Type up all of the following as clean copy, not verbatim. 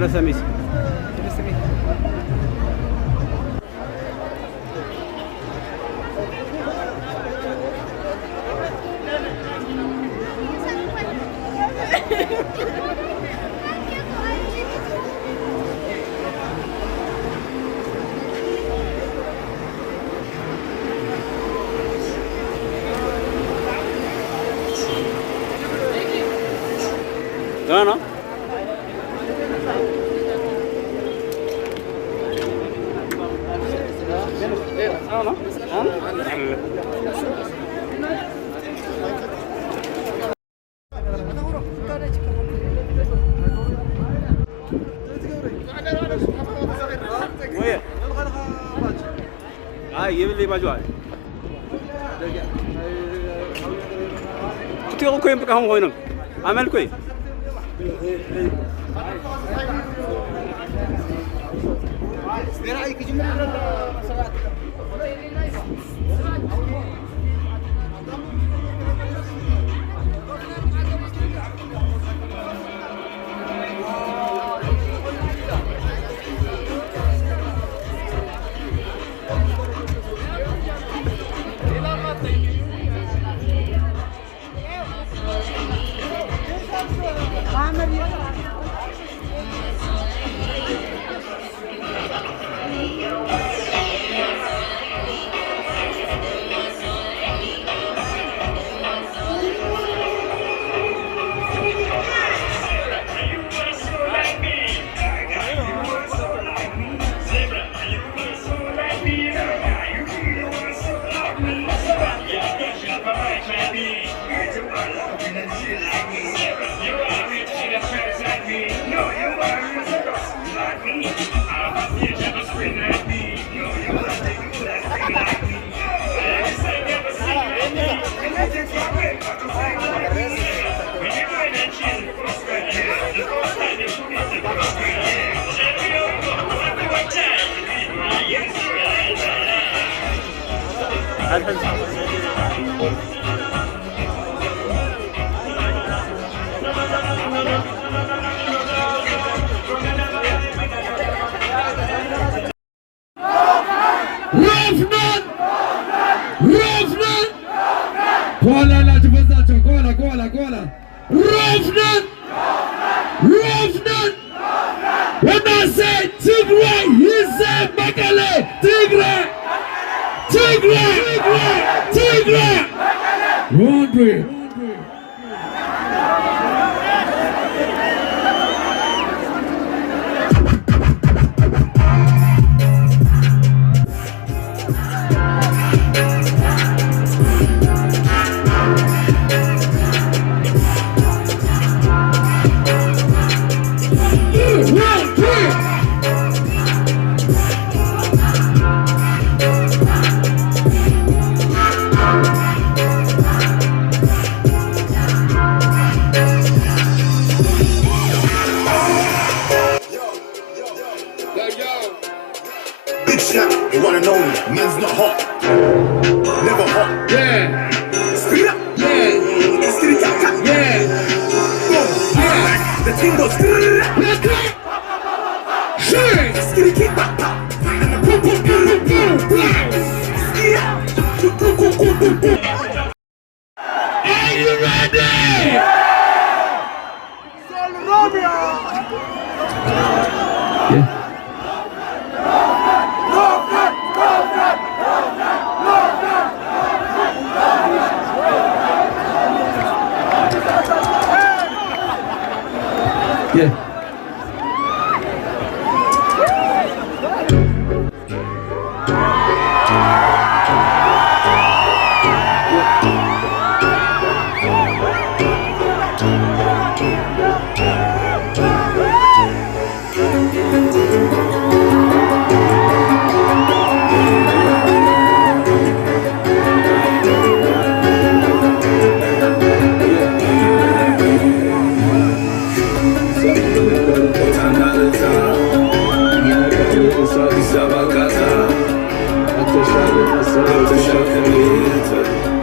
رسميس Gana? يبلي مجوال تيجوا كوين بكهم وينهم عمل كوين Rophnan! Rophnan! Koala la tufazacho, koala. Rophnan! Rophnan! When I say Tigray, he said Mekelle! Tigray! Laundry! You wanna know me, man's not hot, never hot. Yeah. Speed up, yeah. Speed up, yeah. Boom, yeah. The thing goes. Let's go. Shit. Skitty kick back, pop. And the boom, boom, boom, boom, boom. Speed up. Boom, boom, boom, boom, boom. Are you ready? Sol Romeo. Yeah. Yeah.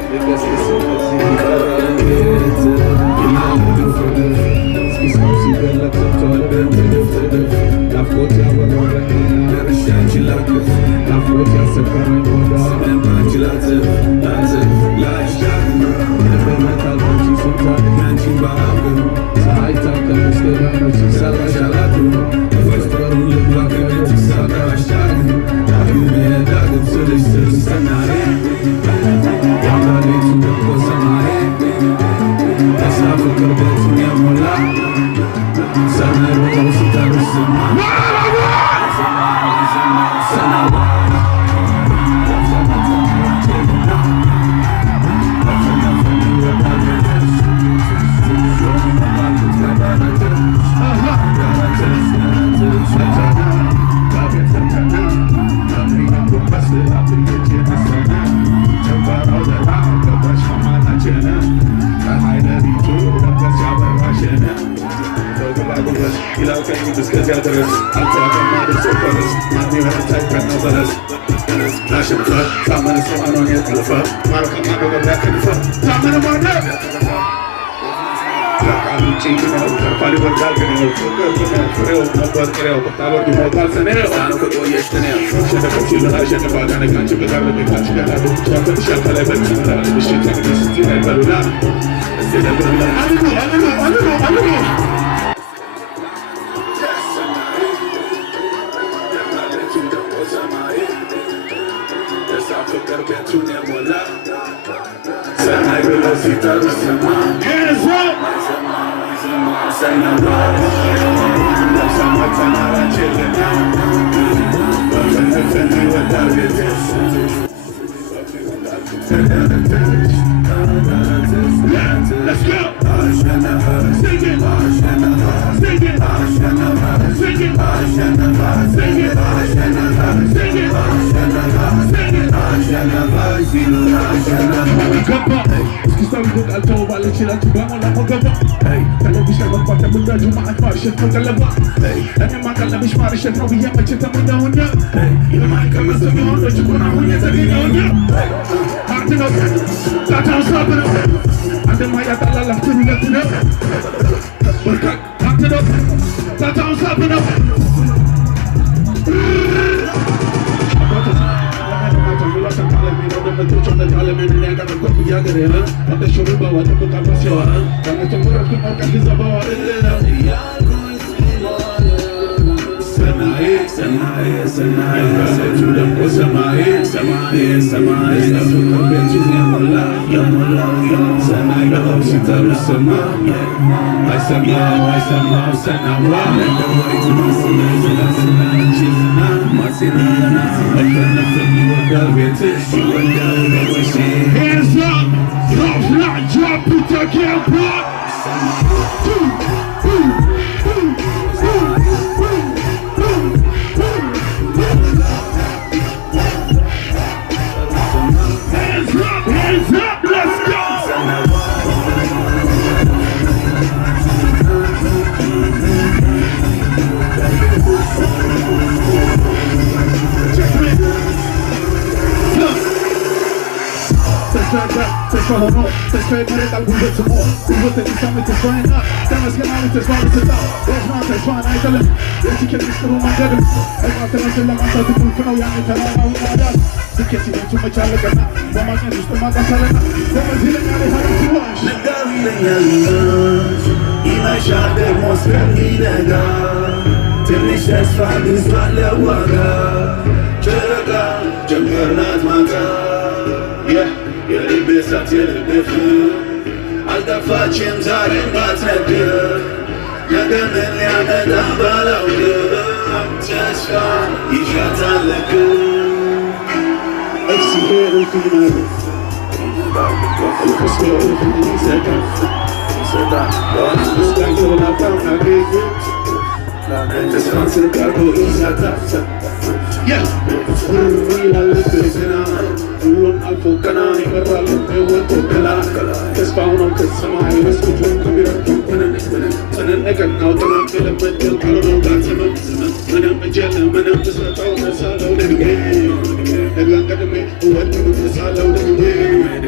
Hello,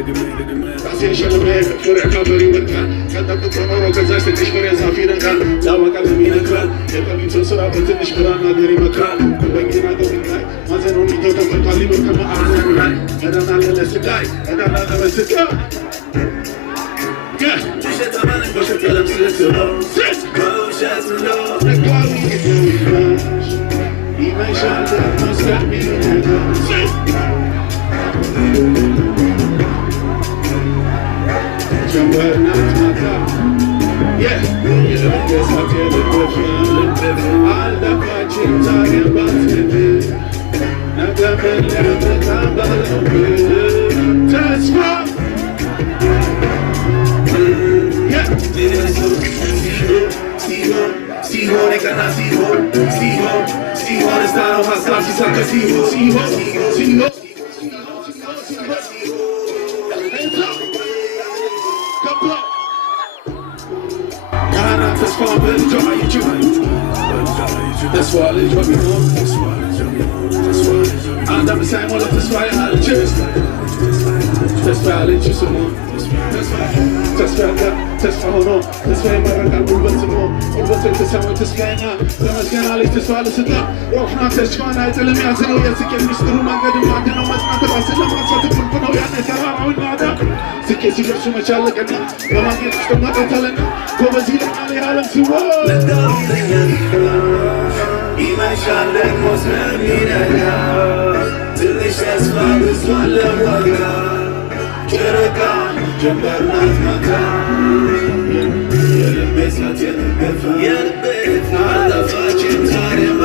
ራሴን ሸልሜ ፍሬ ከበሪ ወድቃል ከጠብቆ ኖሮ ከዛች ትንሽ ፍሬ ዛፍ ይደንቃል ያወቃል ይነግራል የቀቢቱን ስራ በትንሽ ብራና ገር ይመክራል በጊና ገውላይ ማዘኑን ይተው ተቆርጧል ሊኖር ከመአዘኑ ላይ መዳናለ ለስቃይ መዳናለ በስቃይ በሸቀለም ስለስበው በውሸትለው ነጋዊ ይመሽ ይመሻል ደግሞ ስለሚነገር Jumper not matter, yeah. You don't guess I tell it different. All the watching talking about it. Now the men live the time about it. Touch what? Yeah. See ho, they cannot see ho. See ho, the style of her stuff. She's like a see ho. That's why they drop me home. I'm never saying all of this fire out of chest. That's why I let you some more. That's why I got, that's why hold on. That's why I got moving some more. Over to the summer to scan now. Summer scan all this to listen up. Rophnan says fine, I tell me I said, oh yes, I can miss the room. I got to mark and I'm not about to say, I'm not trying to put for no yard. That's how I would not up. Sick as you got so much I look at now. Come on, get some not telling now. Go as he like all the islands to war. Let go, ይመሻል ደግሞ ስለሚነጋ ትንሽ ተስፋ ብዙን ለዋጋ ጨረቃ ጀንበር ናት ማታ የልቤ እሳት የነገፈ የልቤ አለፋችን ዛሬም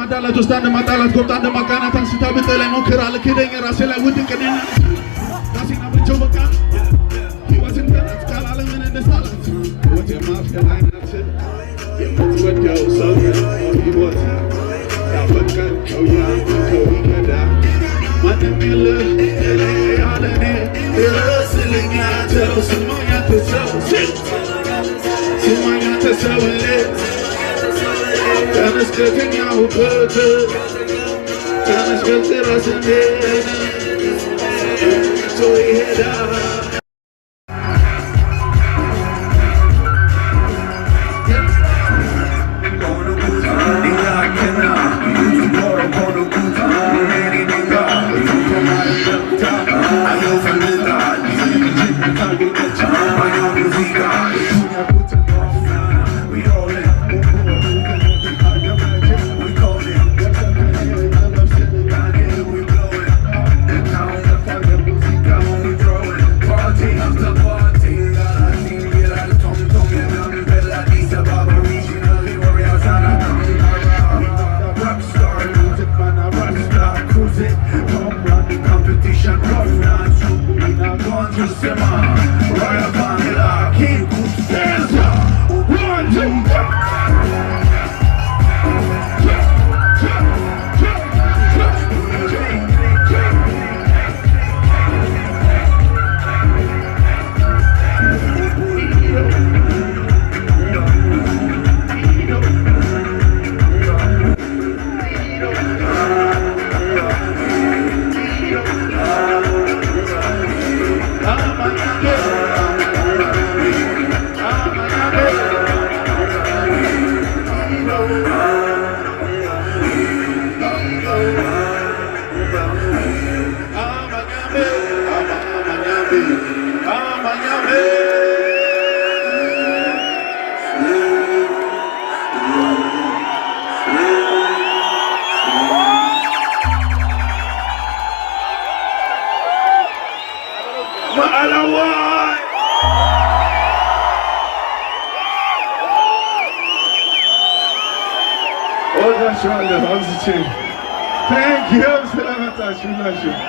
ማዳላት ውስጥ አንድ ማዳላት ጎብጣ አንድ ማቃናት አንስታ ብጥላይ ሞክራ ልክደኝ ራሴ ላይ ውድቅኔና ራሴና ብቻው በቃ ሕይወትን ገነት ካላለምን እንደሳላት ሕይወት የማፍቀር አይነት የምትወደው ሰው ሕይወት ያፈቀርከው ያመንከው ይከዳ ማንም የለህ ያለኔ ድረስልኝ አንተው ስማኝ አንተ ሰው ስማኝ አንተ ሰው ተመስገተኛው በት ተመስገት ራስን ቶ ይሄዳል Thank you.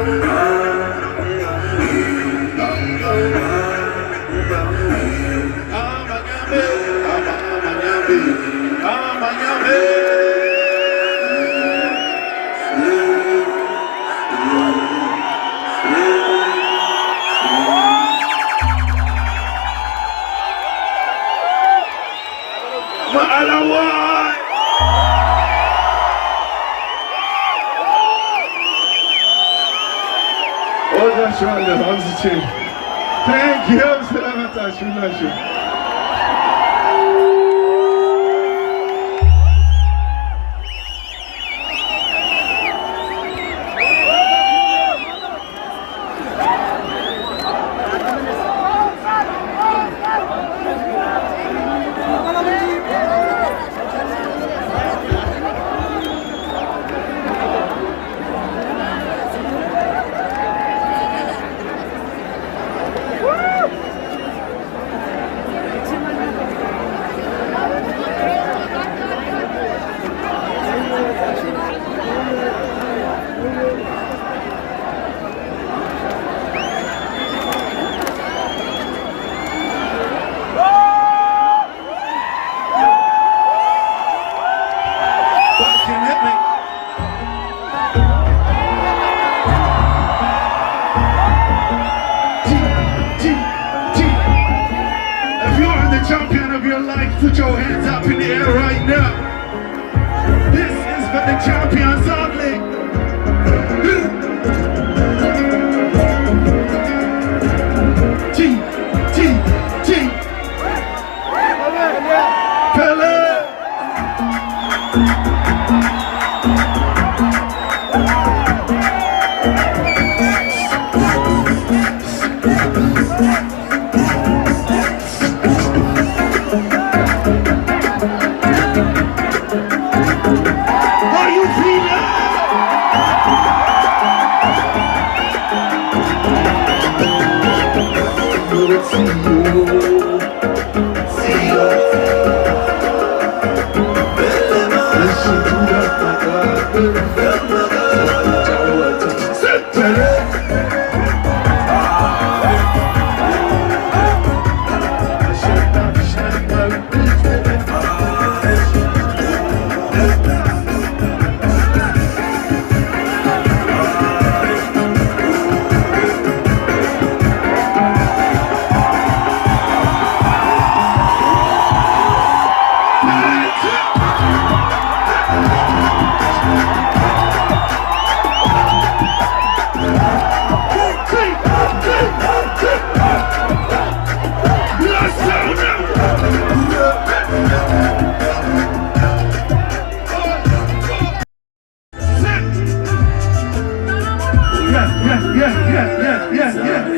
Thank you. Selamat. Champion of your life, put your hands up in the air right now. This is for the champions only. T. Pele. Yeah.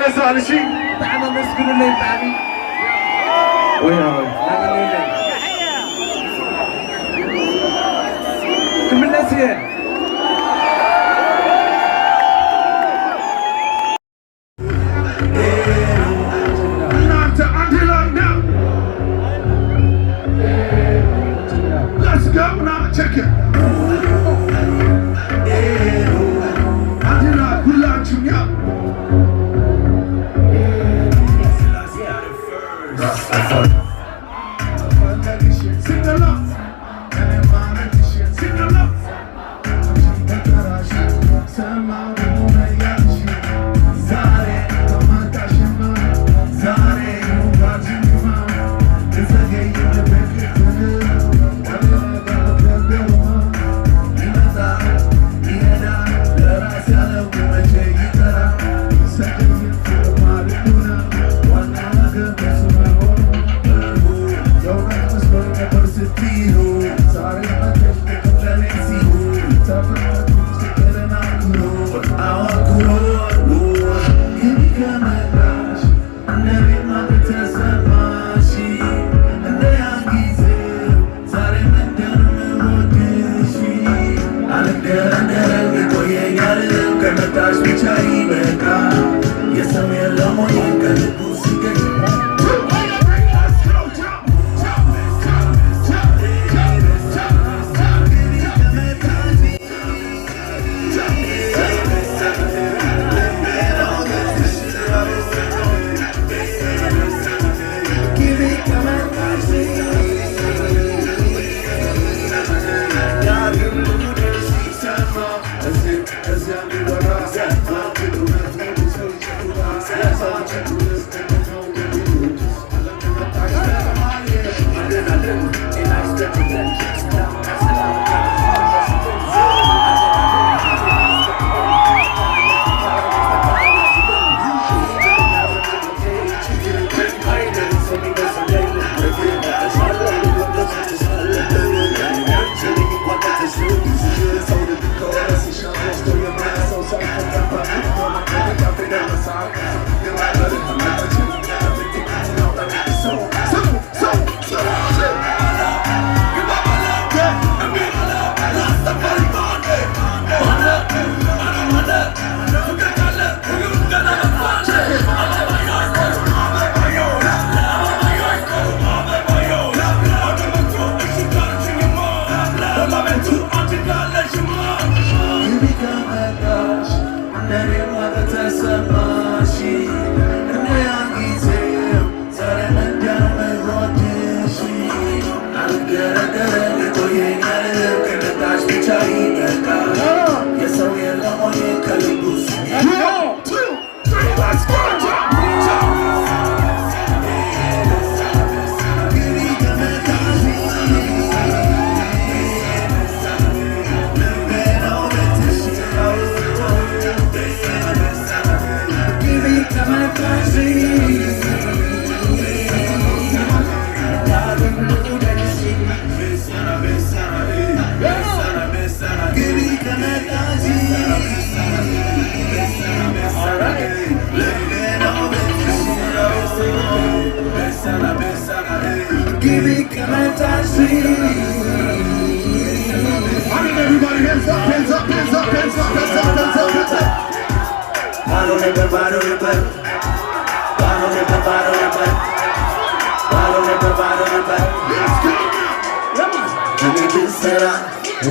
ይመለሳል። እሺ በጣም አመስግኑልኝ ባቢ ወይ ትምለስ Check it. I did not pull out you now. Sing along. Sing along.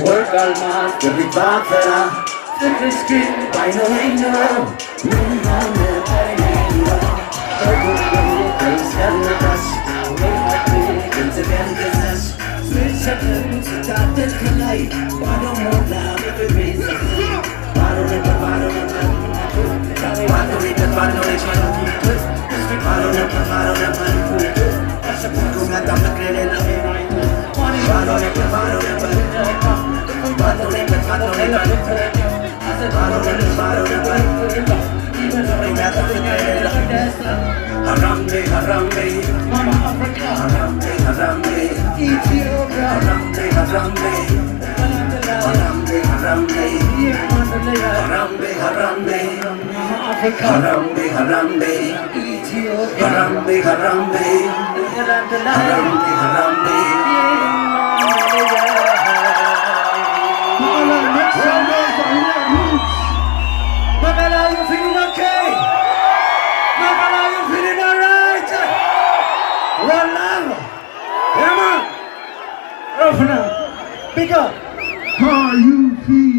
Work all night, every bafera, the skin, by no angel, Harambe, harambe, Mama Africa, harambe, harambe, Ethiopia, harambe, harambe, harambe, harambe, harambe, harambe, Mama Harambe, harambe, harambe, harambe, harambe, harambe. Mekelle, are you feeling okay? Mekelle, are you feeling alright? One love. Come on. Rophnan, pick up. How you feeling?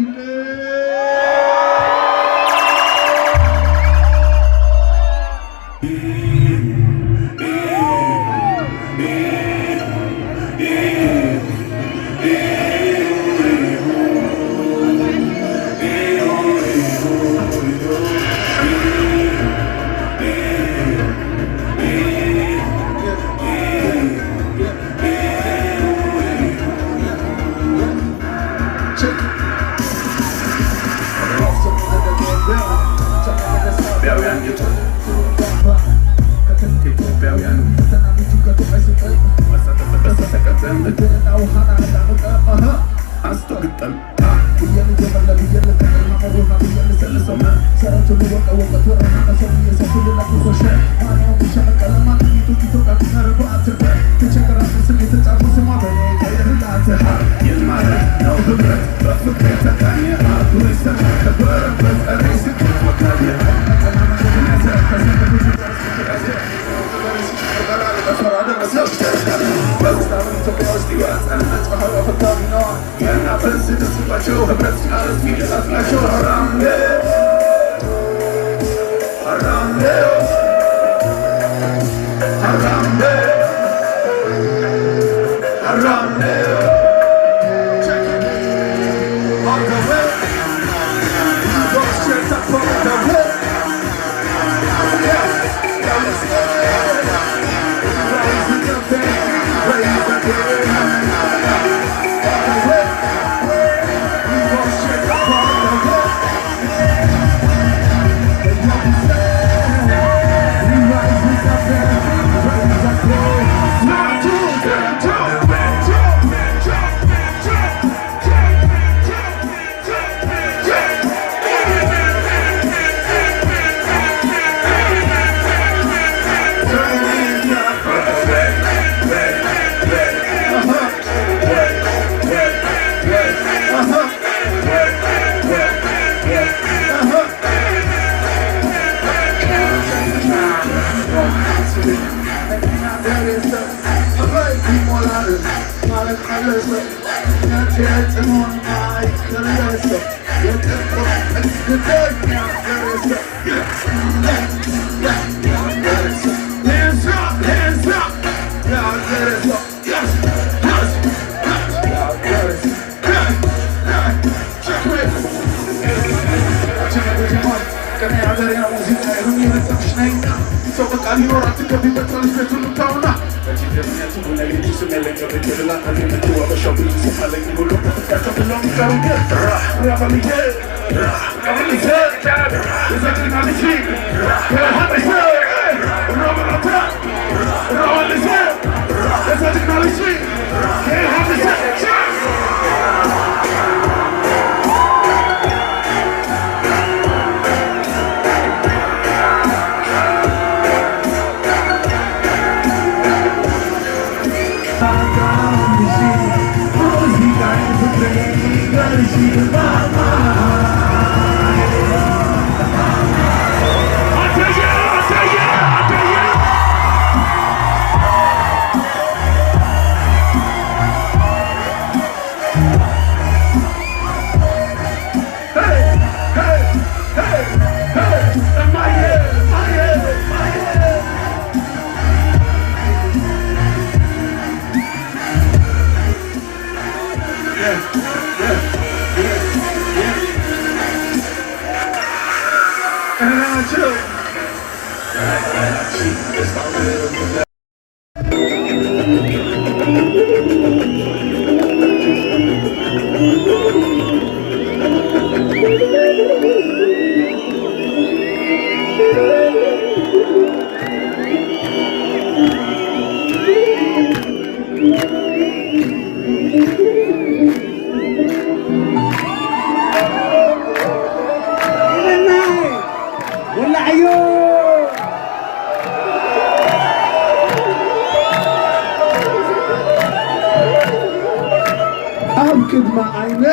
أبكد مع عيني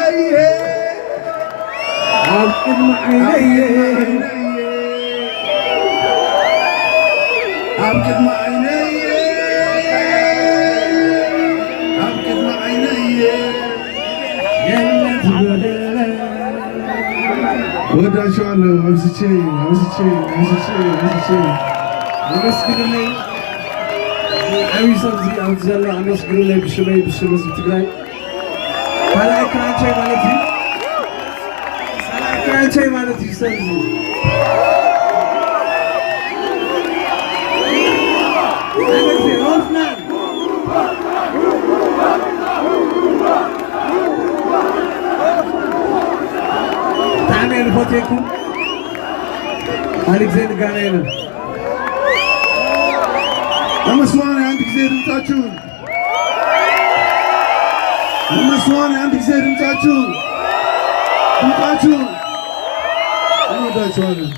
أبكد مع عيني أبكد مع عيني أبكد مع عيني ودا شو الله أمسكي أمسكي لي أبي صدقي أنزل أمسكي لي بشمي تقرأي فلا كان شيء مالتي كان شيء مالتي صدقي روفنان تعمل فوتيكم عليك زين قانينا لما سواني عندك زين متاجون لما سواني عندك زين متاجون أنا دا سواني